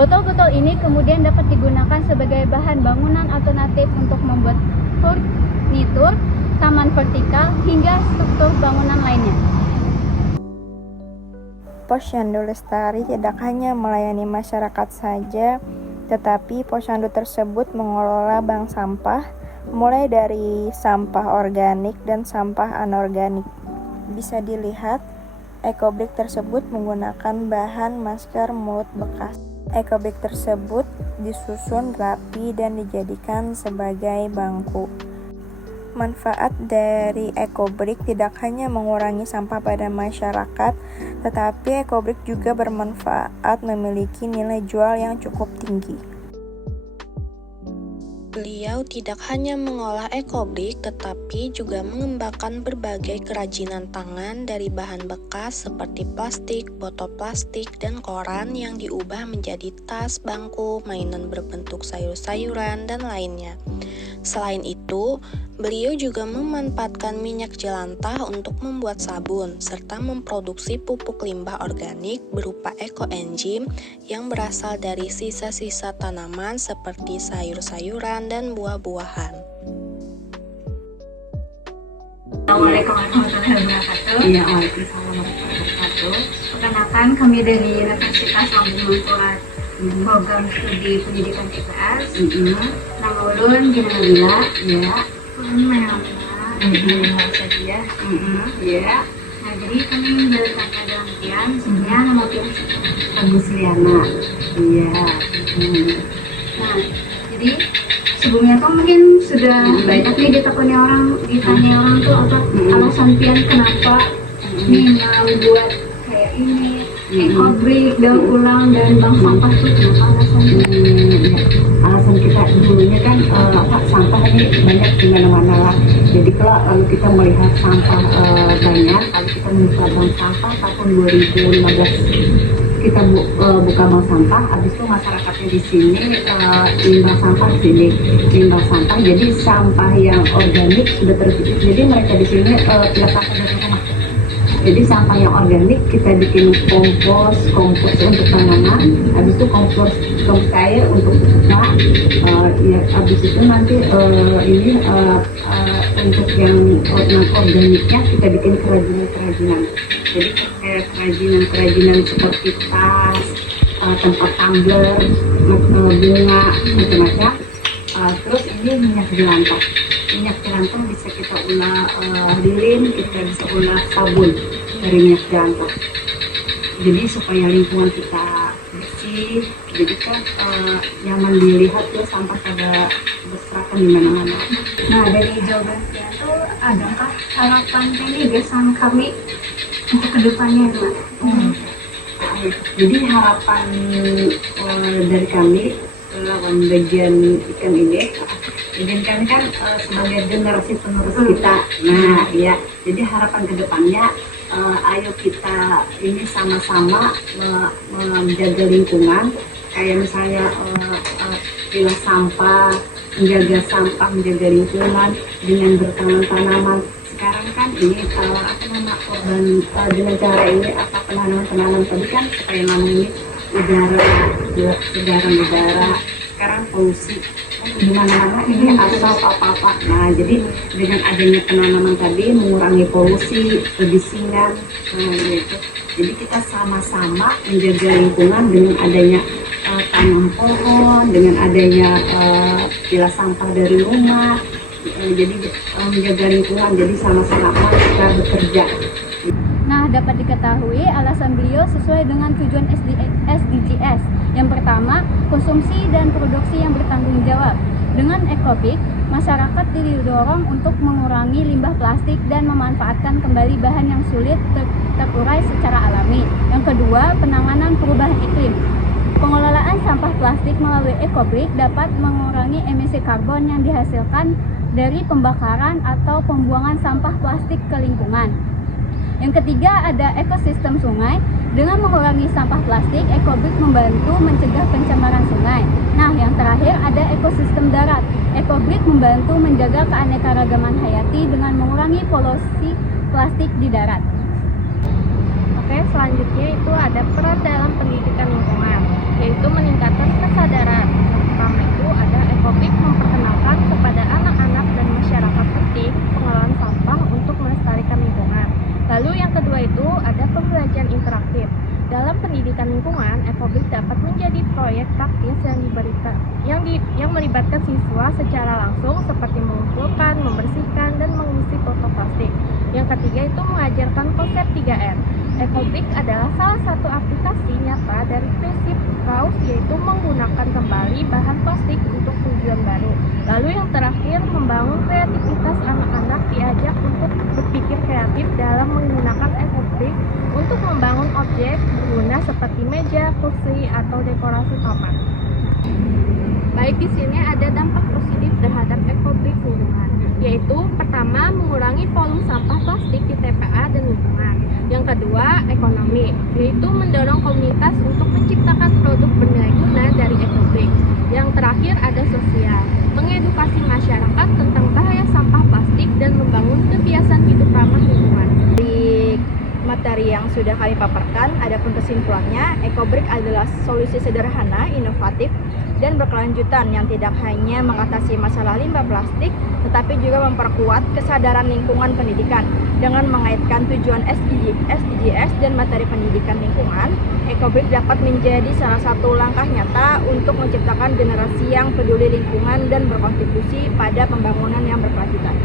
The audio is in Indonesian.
Botol-botol ini kemudian dapat digunakan sebagai bahan bangunan alternatif untuk membuat furnitur, taman vertikal, hingga struktur bangunan lainnya. Posyandu Lestari tidak hanya melayani masyarakat saja, tetapi posyandu tersebut mengelola bank sampah, mulai dari sampah organik dan sampah anorganik. Bisa dilihat, ekobrik tersebut menggunakan bahan masker mulut bekas. Ekobrik tersebut disusun rapi dan dijadikan sebagai bangku. Manfaat dari ekobrik tidak hanya mengurangi sampah pada masyarakat, tetapi ekobrik juga bermanfaat memiliki nilai jual yang cukup tinggi. Beliau tidak hanya mengolah ekobrik, tetapi juga mengembangkan berbagai kerajinan tangan dari bahan bekas seperti plastik, botol plastik, dan koran yang diubah menjadi tas, bangku, mainan berbentuk sayur-sayuran, dan lainnya. Selain itu, beliau juga memanfaatkan minyak jelantah untuk membuat sabun, serta memproduksi pupuk limbah organik berupa ekoenzim yang berasal dari sisa-sisa tanaman seperti sayur-sayuran dan buah-buahan. Assalamualaikum warahmatullahi wabarakatuh. Iya, waalaikumsalam warahmatullahi wabarakatuh. Perkenalkan, kami dari Universitas Lambung Mangkurat, program studi pendidikan TPS. Nama ulun Gina Nabila. Ya. Ulun Mayamina. Sadia. Ya. Nah, jadi kami menjalankan dalam Tian. Sebenarnya nama Tian Agus Liana. Iya. Nah, jadi sebelumnya tuh mungkin sudah banyak nih ditanya orang tuh apa alasan Tian kenapa nih membuat kayak ini, ekobrik, daur ulang, dan bank sampah tuh kenapa alasannya? Ya. Alasan kita dulunya kan sampah ini banyak di mana-mana lah. Jadi kalau kita melihat sampah banyak, kalau kita membuka bank sampah tahun 2015 kita buka bank sampah, habis itu masyarakatnya di sini limbah sampah di sini, limbah sampah. Jadi sampah yang organik sudah tertutup. Jadi mereka di sini tidak pakai dari rumah. Jadi sampah yang organik kita bikin kompos untuk tanaman, habis itu kompos cair untuk buka, ya habis itu nanti untuk yang organiknya kita bikin kerajinan. Jadi kayak kerajinan seperti tas, tempat tumbler, bunga, macam-macam. Terus ini minyak jelantah bisa kita olah lilin, kita bisa olah sabun dari minyak jelantah. Jadi supaya lingkungan kita bersih, jadi kan nyaman dilihat tuh sampah pada berserakan di mana-mana. Nah, dari jawaban saya tuh adakah harapan ini bersama kami untuk kedepannya, Mas? Jadi harapan dari kami lawan bagian ikan ini kan sebagai generasi penerus kita. Nah, ya, jadi harapan kedepannya ayo kita ini sama-sama menjaga lingkungan, kayak misalnya pilah sampah, menjaga lingkungan dengan bertanam tanaman. Sekarang kan ini dengan cara ini penanaman tadi kan supaya ini udara. Sekarang polusi di mana-mana ini asap apa-apa. Nah, jadi dengan adanya penanaman tadi mengurangi polusi, kebisingan, gitu. Jadi kita sama-sama menjaga lingkungan dengan adanya tanam pohon, dengan adanya pilah sampah dari rumah. Jadi menjaga lingkungan, jadi sama-sama kita bekerja. Nah, dapat diketahui alasan beliau sesuai dengan tujuan SDGs. Yang pertama, konsumsi dan produksi yang bertanggung jawab. Dengan ekobrik, masyarakat didorong untuk mengurangi limbah plastik dan memanfaatkan kembali bahan yang sulit terurai secara alami. Yang kedua, penanganan perubahan iklim. Pengelolaan sampah plastik melalui ekobrik dapat mengurangi emisi karbon yang dihasilkan dari pembakaran atau pembuangan sampah plastik ke lingkungan. Yang ketiga, ada ekosistem sungai. Dengan mengurangi sampah plastik, ekobrik membantu mencegah pencemaran sungai. Nah, yang terakhir ada ekosistem darat. Ekobrik membantu menjaga keanekaragaman hayati dengan mengurangi polusi plastik di darat. Oke, selanjutnya itu ada peran dalam pendidikan lingkungan, yaitu yaitu meningkatkan kesadaran. Yang pertama itu ada Ecobrik memperkenalkan kepada anak-anak dan masyarakat penting pengelolaan sampah untuk melestarikan lingkungan. Lalu yang kedua itu ada pembelajaran interaktif. Dalam pendidikan lingkungan, Ecobrik dapat menjadi proyek praktis yang melibatkan siswa secara langsung seperti mengumpulkan, membersihkan, dan mengisi botol plastik. Yang ketiga itu mengajarkan konsep 3R. Ecobrik adalah salah satu aplikasi nyata dari prinsip Krauss, yaitu menggunakan kembali bahan plastik untuk tujuan baru. Lalu yang terakhir, membangun kreativitas anak-anak diajak untuk berpikir kreatif dalam menggunakan Ecobrik untuk membangun objek berguna seperti meja, kursi, atau dekorasi taman. Baik, di sini ada dampak positif terhadap Ecobrik lingkungan, yaitu pertama, mengurangi volume sampah plastik di TPA dan lingkungan. Yang kedua, ekonomi, yaitu mendorong komunitas untuk menciptakan produk bernilai guna dari Ecobrik. Yang terakhir ada sosial, mengedukasi masyarakat tentang bahaya sampah plastik dan membangun kebiasaan hidup ramah lingkungan. Di materi yang sudah kami paparkan, adapun kesimpulannya, Ecobrik adalah solusi sederhana, inovatif, dan berkelanjutan yang tidak hanya mengatasi masalah limbah plastik, tetapi juga memperkuat kesadaran lingkungan pendidikan. Dengan mengaitkan tujuan SDGs dan materi pendidikan lingkungan, Ecobrik dapat menjadi salah satu langkah nyata untuk menciptakan generasi yang peduli lingkungan dan berkontribusi pada pembangunan yang berkelanjutan.